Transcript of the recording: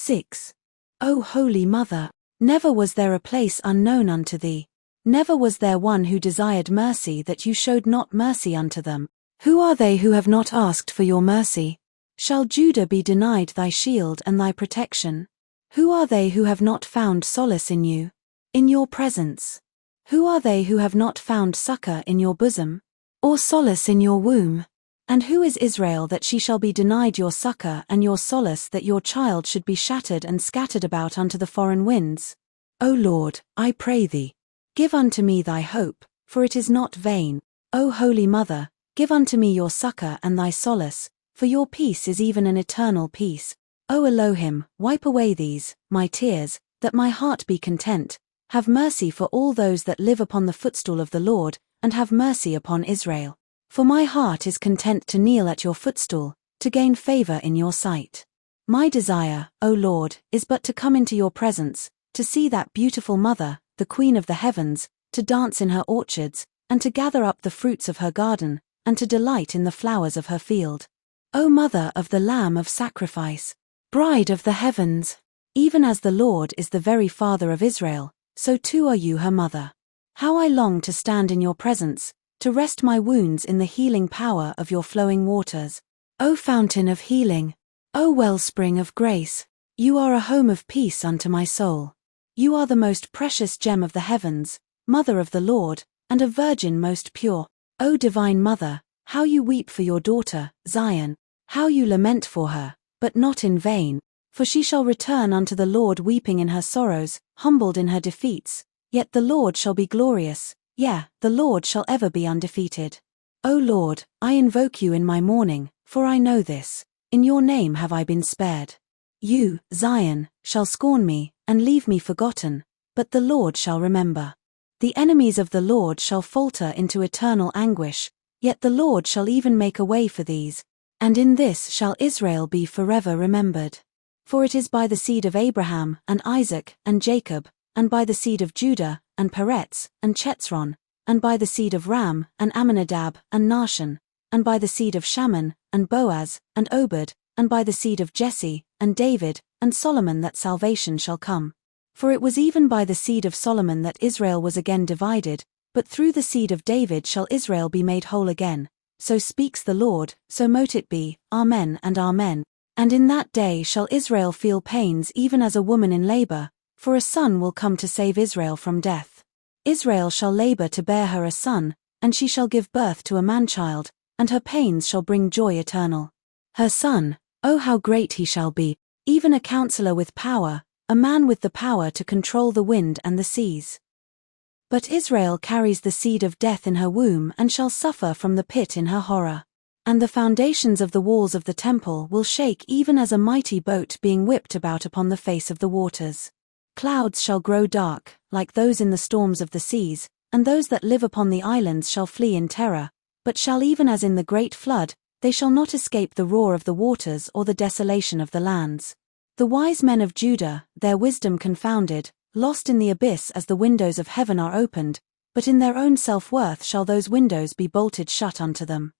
6. O Holy Mother, never was there a place unknown unto thee. Never was there one who desired mercy that you showed not mercy unto them. Who are they who have not asked for your mercy? Shall Judah be denied thy shield and thy protection? Who are they who have not found solace in you, in your presence? Who are they who have not found succor in your bosom, or solace in your womb? And who is Israel that she shall be denied your succor and your solace, that your child should be shattered and scattered about unto the foreign winds? O Lord, I pray thee, give unto me thy hope, for it is not vain. O Holy Mother, give unto me your succor and thy solace, for your peace is even an eternal peace. O Elohim, wipe away these, my tears, that my heart be content. Have mercy for all those that live upon the footstool of the Lord, and have mercy upon Israel. For my heart is content to kneel at your footstool, to gain favor in your sight. My desire, O Lord, is but to come into your presence, to see that beautiful Mother, the Queen of the heavens, to dance in her orchards, and to gather up the fruits of her garden, and to delight in the flowers of her field. O Mother of the Lamb of sacrifice, Bride of the heavens, even as the Lord is the very Father of Israel, so too are you her mother. How I long to stand in your presence, to rest my wounds in the healing power of your flowing waters. O fountain of healing, O wellspring of grace, you are a home of peace unto my soul. You are the most precious gem of the heavens, Mother of the Lord, and a virgin most pure. O divine Mother, how you weep for your daughter, Zion, how you lament for her, but not in vain, for she shall return unto the Lord weeping in her sorrows, humbled in her defeats. Yet the Lord shall be glorious, yea, the Lord shall ever be undefeated. O Lord, I invoke you in my mourning, for I know this, in your name have I been spared. You, Zion, shall scorn me, and leave me forgotten, but the Lord shall remember. The enemies of the Lord shall falter into eternal anguish, yet the Lord shall even make a way for these, and in this shall Israel be forever remembered. For it is by the seed of Abraham, and Isaac, and Jacob, and by the seed of Judah, and Peretz, and Chetzron, and by the seed of Ram, and Amminadab, and Nahshon, and by the seed of Shammon, and Boaz, and Obed, and by the seed of Jesse, and David, and Solomon that salvation shall come. For it was even by the seed of Solomon that Israel was again divided, but through the seed of David shall Israel be made whole again. So speaks the Lord, so mote it be, Amen and Amen. And in that day shall Israel feel pains even as a woman in labor, for a son will come to save Israel from death. Israel shall labor to bear her a son, and she shall give birth to a man-child, and her pains shall bring joy eternal. Her son, oh how great he shall be, even a counselor with power, a man with the power to control the wind and the seas. But Israel carries the seed of death in her womb and shall suffer from the pit in her horror. And the foundations of the walls of the temple will shake even as a mighty boat being whipped about upon the face of the waters. Clouds shall grow dark, like those in the storms of the seas, and those that live upon the islands shall flee in terror, but shall even as in the great flood, they shall not escape the roar of the waters or the desolation of the lands. The wise men of Judah, their wisdom confounded, lost in the abyss as the windows of heaven are opened, but in their own self-worth shall those windows be bolted shut unto them.